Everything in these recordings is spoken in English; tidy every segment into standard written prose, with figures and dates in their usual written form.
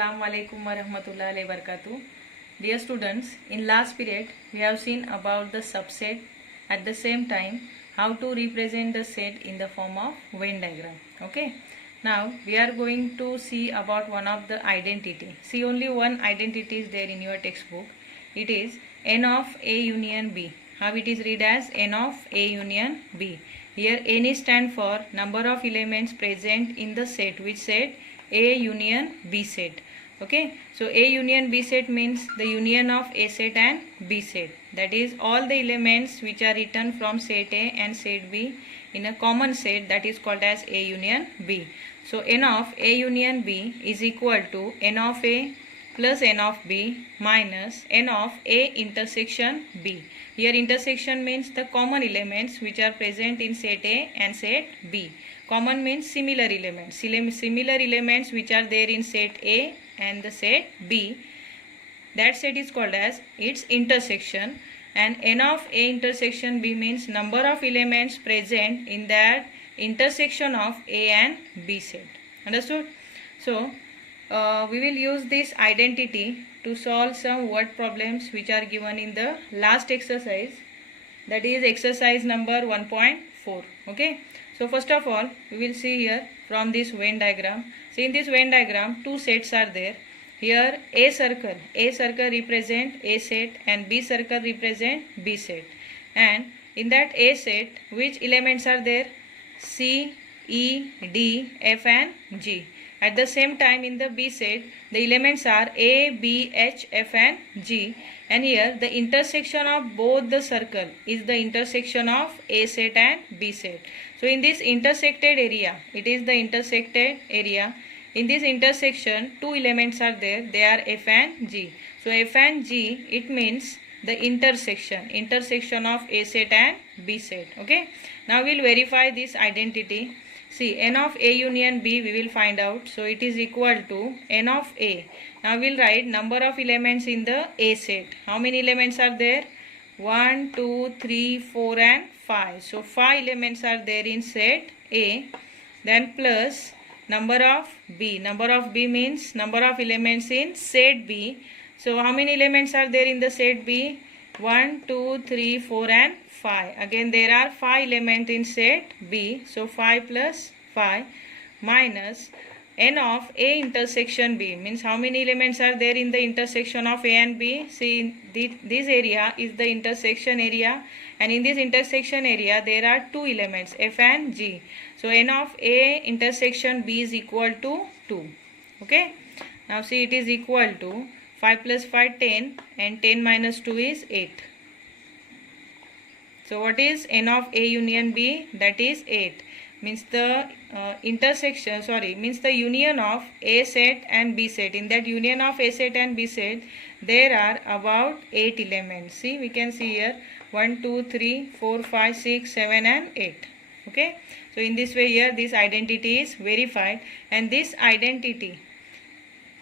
Assalamu alaikum warahmatullahi wabarakatuh. Dear students, in last period we have seen about the subset, at the same time how to represent the set in the form of Venn diagram. Okay. Now we are going to see about one of the identity. See, only one identity is there in your textbook. It is n of A union B. How it is read as n of A union B. Here n is stand for number of elements present in the set. Which set? A union B set. Okay, so A union B set means the union of A set and B set. That is all the elements which are written from set A and set B in a common set, that is called as A union B. So n of A union B is equal to n of A plus n of B minus n of A intersection B. Here intersection means the common elements which are present in set A and set B. Common means similar elements. Similar elements which are there in set A and the set B. That set is called as its intersection, and n of A intersection B means number of elements present in that intersection of A and B set. Understood? So we will use this identity to solve some word problems which are given in the last exercise, that is exercise number 1.4. Okay. So first of all we will see here from this Venn diagram. See, in this Venn diagram two sets are there. Here A circle represent A set and B circle represent B set. And in that A set which elements are there? C, E, D, F and G. At the same time in the B set the elements are A, B, H, F and G. And here the intersection of both the circle is the intersection of A set and B set. So in this intersected area, it is the intersected area. In this intersection two elements are there. They are F and G. So F and G, it means the intersection of A set and B set. Okay. Now we will verify this identity. See, n of A union B we will find out. So it is equal to n of A. Now we will write number of elements in the A set. How many elements are there? 1, 2, 3, 4 and 5. So 5 elements are there in set A. Then plus number of B. Number of B means number of elements in set B. So how many elements are there in the set B? 1, 2, 3, 4 and 5. Again there are 5 elements in set B. So 5 plus 5 minus n of A intersection B means how many elements are there in the intersection of A and B. See, this area is the intersection area, and in this intersection area there are two elements F and G. So n of A intersection B is equal to 2. Okay. Now see, it is equal to 5 plus 5 10 and 10 minus 2 is 8. So what is n of A union B? That is 8. Means the means the union of A set and B set. In that union of A set and B set there are about 8 elements. See, we can see here 1, 2, 3, 4, 5, 6, 7 and 8. Okay. So in this way here this identity is verified, and this identity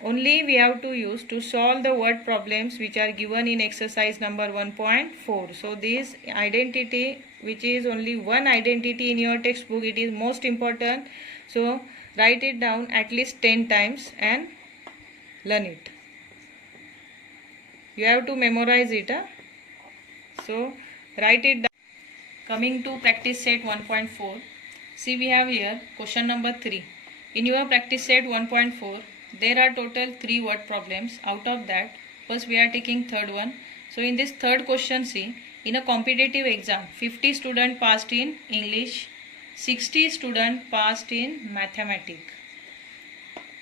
only we have to use to solve the word problems which are given in exercise number 1.4. So this identity, which is only one identity in your textbook, it is most important. So write it down at least 10 times and learn it. You have to memorize it. So write it down. Coming to practice set 1.4. See, we have here question number 3. In your practice set 1.4, there are total 3 word problems. Out of that, first we are taking third one. So in this third question, see, in a competitive exam, 50 students passed in English, 60 students passed in mathematics.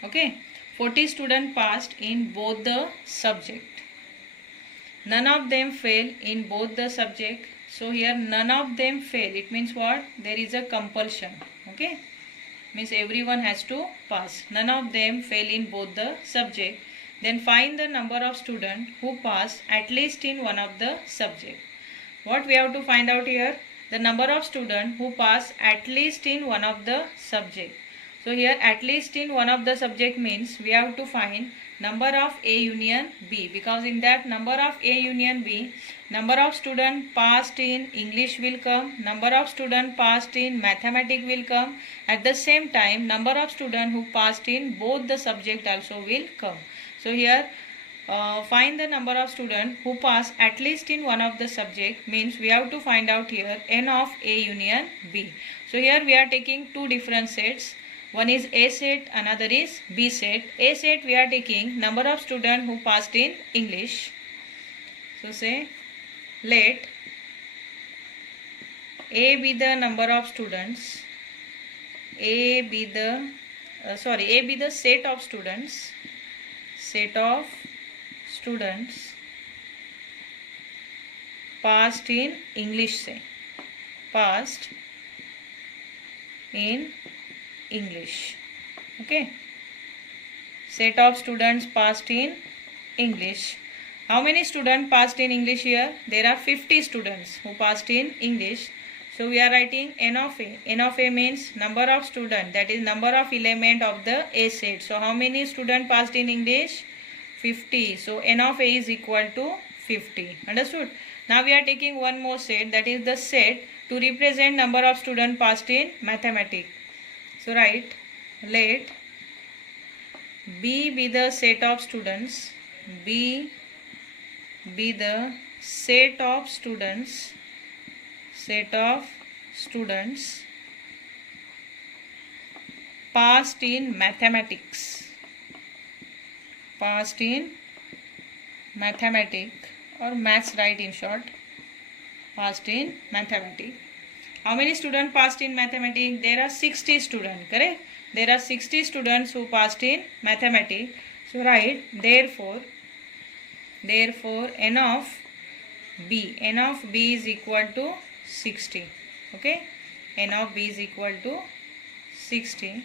Okay, 40 students passed in both the subject. None of them fail in both the subject. So here none of them fail. It means what? There is a compulsion. Okay. Means everyone has to pass. None of them fail in both the subject. Then find the number of students who pass at least in one of the subject. What we have to find out here? The number of students who pass at least in one of the subject. So here at least in one of the subject means we have to find number of A union B, because in that number of A union B, number of student passed in English will come, number of student passed in mathematics will come. At the same time, number of student who passed in both the subject also will come. So here find the number of students who pass at least in one of the subject, means we have to find out here n of A union B. So here we are taking two different sets. One is A set, another is B set. A set we are taking number of students who passed in English. So say let A be the number of students, A be the set of students, passed in English, say passed in English. Okay, set of students passed in English. How many students passed in English here? There are 50 students who passed in English. So we are writing n of A. N of A means number of students, that is number of element of the A set. So how many students passed in English? 50. So n of A is equal to 50. Understood? Now we are taking one more set, that is the set to represent number of students passed in mathematics. So write let B be the set of students, B be the set of students passed in mathematics, or maths, right, in short, passed in mathematics. How many students passed in mathematics? There are 60 students, correct? There are 60 students who passed in mathematics. So write therefore n of B is equal to 60. Okay, n of B is equal to 60.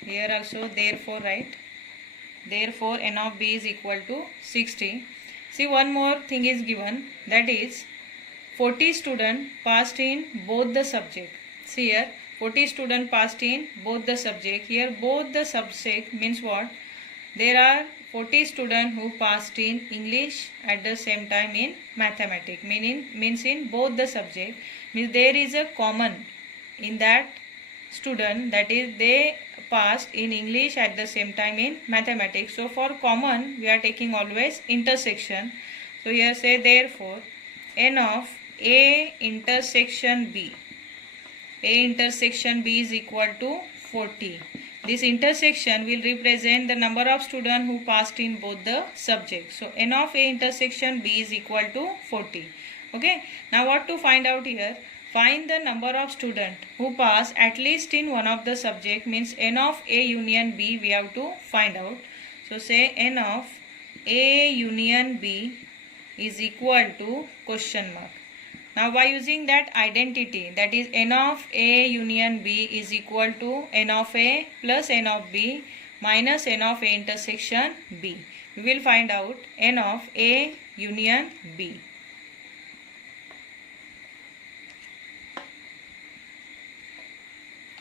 Here also therefore write, therefore n of B is equal to 60. See, one more thing is given, that is 40 students passed in both the subject. See here, 40 students passed in both the subject. Here both the subject means what? There are 40 students who passed in English at the same time in mathematics. Means in both the subject. Means there is a common in that student, that is they passed in English at the same time in mathematics. So for common we are taking always intersection. So here say therefore n of A intersection B is equal to 40. This intersection will represent the number of students who passed in both the subjects. So n of A intersection B is equal to 40. Okay, now what to find out here? Find the number of students who pass at least in one of the subject, means n of A union B we have to find out. So say n of A union B is equal to question mark. Now by using that identity, that is n of A union B is equal to n of A plus n of B minus n of A intersection B, we will find out n of A union B.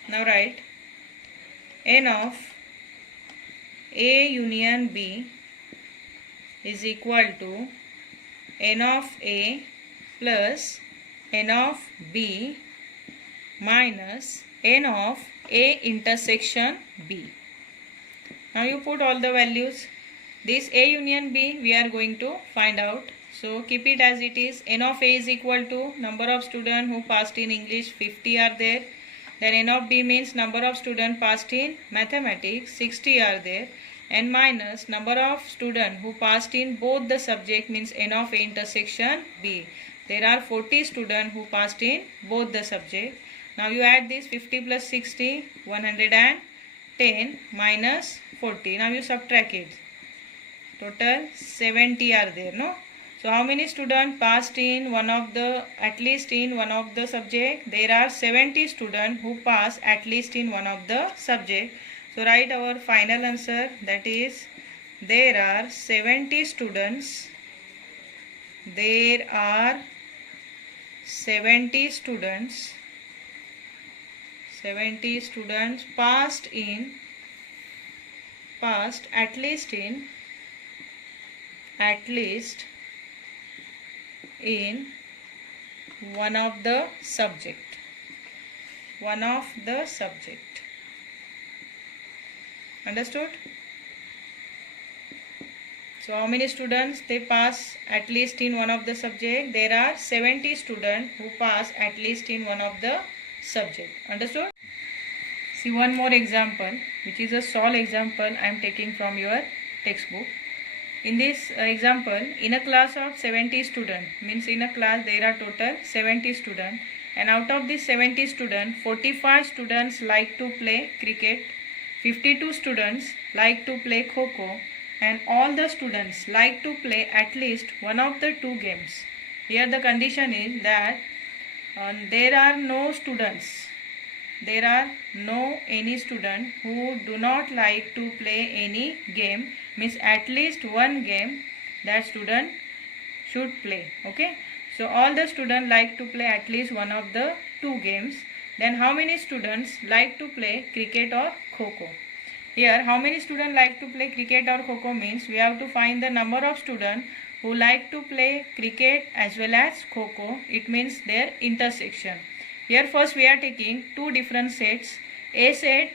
Now write n of A union B is equal to n of A plus n of B minus n of A intersection B. Now you put all the values. This A union B we are going to find out. So keep it as it is. N of A is equal to number of students who passed in English, 50 are there. Then n of B means number of students passed in mathematics, 60 are there. And minus number of students who passed in both the subject, means n of A intersection B. There are 40 students who passed in both the subject. Now you add this 50 plus 60, 110 minus 40. Now you subtract it. Total 70 are there, no? So how many students passed in one of the, at least in one of the subject? There are 70 students who pass at least in one of the subject. So write our final answer, that is there are 70 students. There are 70 students passed in passed at least in one of the subject. Understood? So how many students they pass at least in one of the subject? There are 70 students who pass at least in one of the subject. Understood? See one more example, which is a solved example I am taking from your textbook. In this example, in a class of 70 students, means in a class there are total 70 students, and out of these 70 students, 45 students like to play cricket, 52 students like to play Kho-Kho, and all the students like to play at least one of the two games. Here the condition is that there are no any student who do not like to play any game, means at least one game that student should play. Okay, so all the students like to play at least one of the two games. Then how many students like to play cricket or Kho-Kho? Here how many students like to play cricket or Kho-Kho means we have to find the number of students who like to play cricket as well as Kho-Kho. It means their intersection. Here first we are taking two different sets. A set,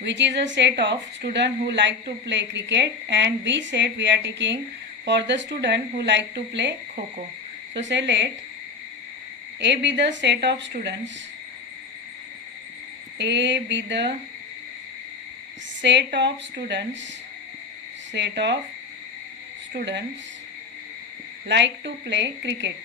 which is a set of students who like to play cricket, and B set we are taking for the student who like to play Kho-Kho. So say let A be the set of students. A be the set of students like to play cricket.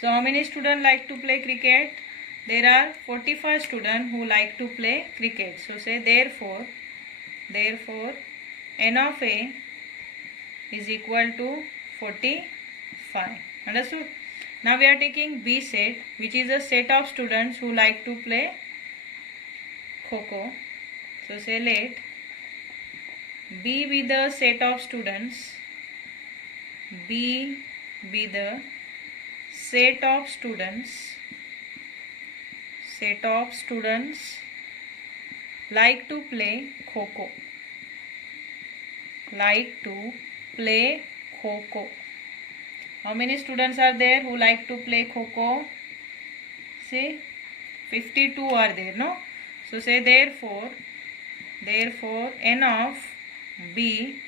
So how many students like to play cricket? There are 45 students who like to play cricket. So say therefore n of A is equal to 45. Understood? Now we are taking B set, which is a set of students who like to play Kho-Kho. So say let B be the set of students. B be the set of students like to play Kho-Kho. How many students are there who like to play Kho-Kho? Say 52 are there, no? So say therefore n of B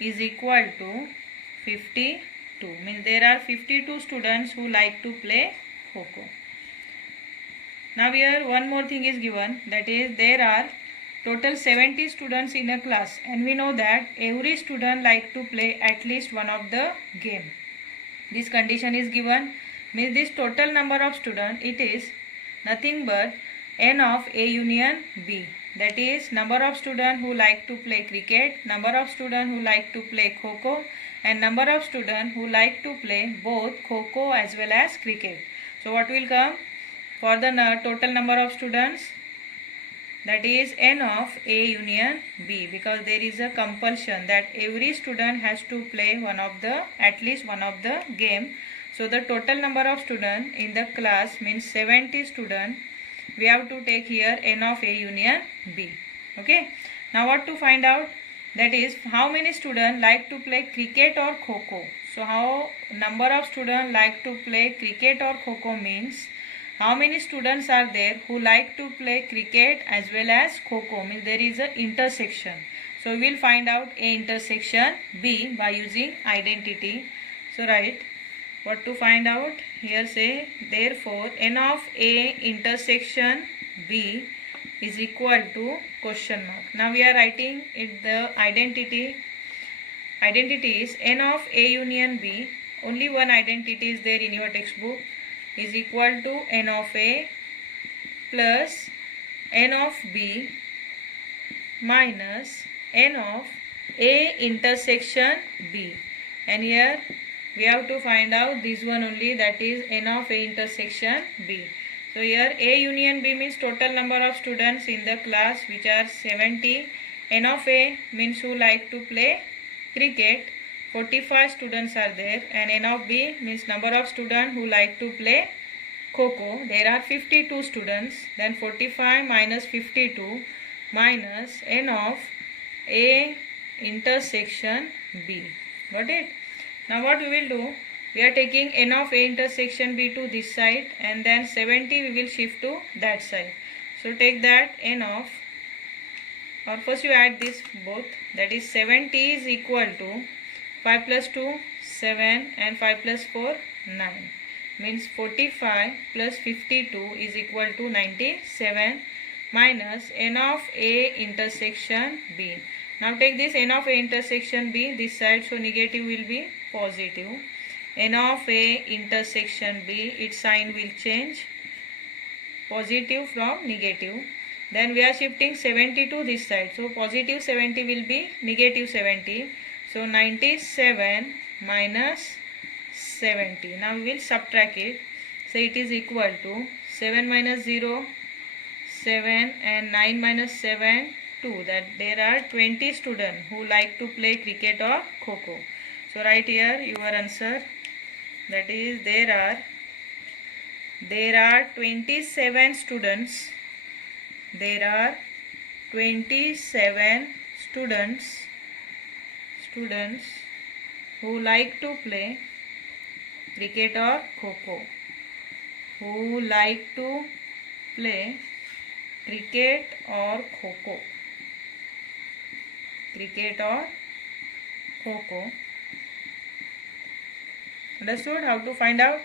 is equal to 52. Means there are 52 students who like to play Kho-Kho. Now here one more thing is given, that is there are total 70 students in a class, and we know that every student like to play at least one of the game. This condition is given, means this total number of students, it is nothing but n of A union B. That is number of students who like to play cricket, number of students who like to play Kho-Kho, and number of students who like to play both Kho-Kho as well as cricket. So what will come for the total number of students? That is n of A union B, because there is a compulsion that every student has to play at least one of the game. So the total number of students in the class means 70 students. We have to take here n of A union B. Okay. Now what to find out? That is how many students like to play cricket or Kho-Kho. So how number of students like to play cricket or Kho-Kho means how many students are there who like to play cricket as well as Kho-Kho, means there is a intersection. So we will find out A intersection B by using identity. So write what to find out. Here say therefore n of A intersection B is equal to question mark. Now we are writing it, the identity. Identity is n of A union B. Only one identity is there in your textbook, is equal to n of A plus n of B minus n of A intersection B. And here we have to find out this one only, that is n of A intersection B. So here A union B means total number of students in the class, which are 70. N of A means who like to play cricket, 45 students are there, and N of B means number of students who like to play Kho-Kho. There are 52 students. Then 45 minus 52 minus N of A intersection B. Got it? Now what we will do? We are taking N of A intersection B to this side, and then 70 we will shift to that side. So take that N of, or first you add this both, that is 70 is equal to 5 plus 2 7 and 5 plus 4 9, means 45 plus 52 is equal to 97 minus N of A intersection B. Now take this N of A intersection B this side, so negative will be positive. N of A intersection B, its sign will change, positive from negative. Then we are shifting 70 to this side, so positive 70 will be negative 70. So 97 minus 70. Now we will subtract it. So it is equal to 7 minus 0, 7, and 9 minus 7, 2. That there are 20 students who like to play cricket or Kho-Kho. So write here your answer. That is, there are 27 students. There are 27 students who like to play cricket or Kho-Kho. Who like to play cricket or Kho-Kho. Cricket or Kho-Kho. Understood how to find out?